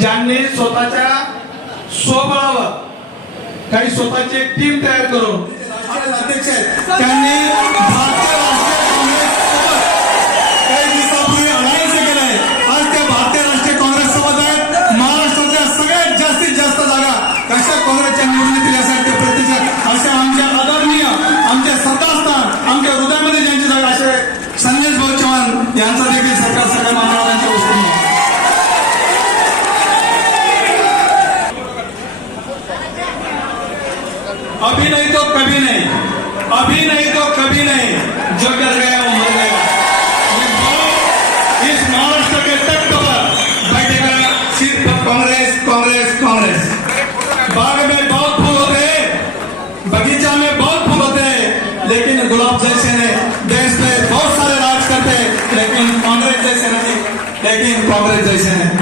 ज्यांनी स्वतःच्या स्वबळावर काही स्वतःची एक टीम तयार करून अध्यक्ष आहेत. त्यांनी अभी नहीं तो कभी नहीं। अभी नहीं तो कभी नहीं। जो कर गया वो मर गया। इस महाराष्ट्र के तख्त पर बैठेगा सिर्फ़ कांग्रेस कांग्रेस कांग्रेस। बाग में बहुत फूल होते हैं, बगीचा में बहुत फूल होते हैं, लेकिन गुलाब जैसे ने देश में बहुत सारे राज करते हैं, लेकिन कांग्रेस जैसे नहीं, लेकिन कांग्रेस जैसे ना।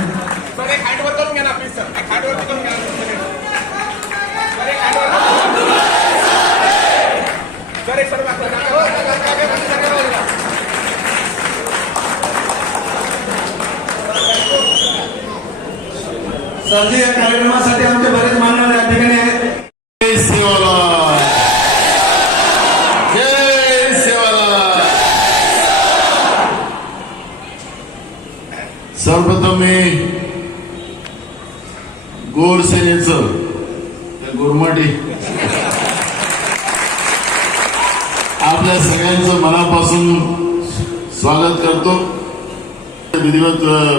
सरजी या कार्यक्रमासाठी आमचे बरेच मान्यवर या ठिकाणी आहेत सर्वप्रथम मी गोर सेनेच गोरमाटी आपल्या सगळ्यांचं मनापासून स्वागत करतो. विधिवत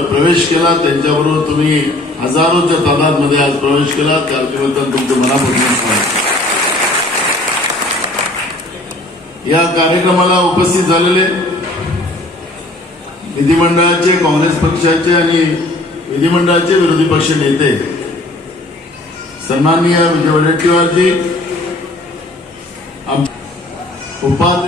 प्रवेश केला त्यांच्याबरोबर तुम्ही हजारोच्या तादादमध्ये आज प्रवेश केला. त्याबद्दल तुमचं मनापासून या कार्यक्रमाला उपस्थित झालेले विधिमंडळाचे काँग्रेस पक्षाचे आणि विधिमंडळाचे विरोधी पक्ष नेते सन्माननीय विजय वडेट्टीवारजी उपाध्यक्ष